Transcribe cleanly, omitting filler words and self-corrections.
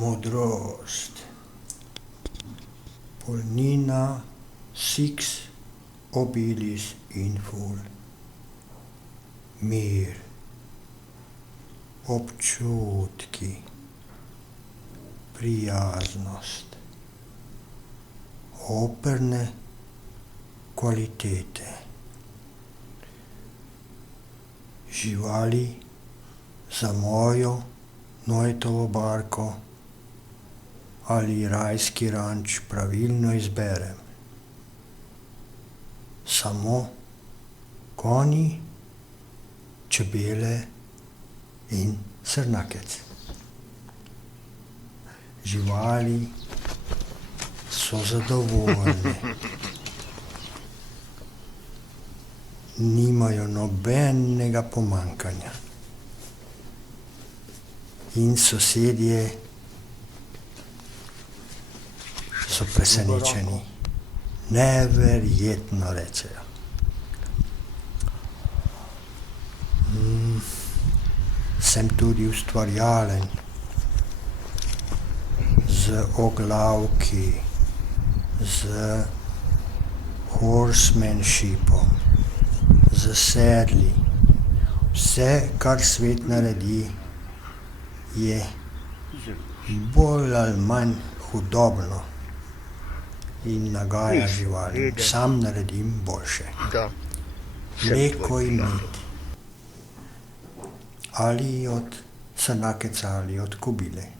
Modrost. Polnina six obilis inful. Mir. Občutki. Prijaznost. Operne kvalitete. Živali za mojo Noetovo barko ali rajski ranč pravilno izberem. Samo konji, čebele in srnakec. Živali so zadovoljne. Nimajo nobenega pomanjkanja. In sosedje so presenečeni. Neverjetno, rečejo. Sem tudi ustvarjalen z oglavki, z horsemanshipom, z sedli. Vse, kar svet naredi, je bolj ali manj hudobno in nagaja živali. Sam naredim boljše. Mleko in med. Ali od srnakeca ali od kobile.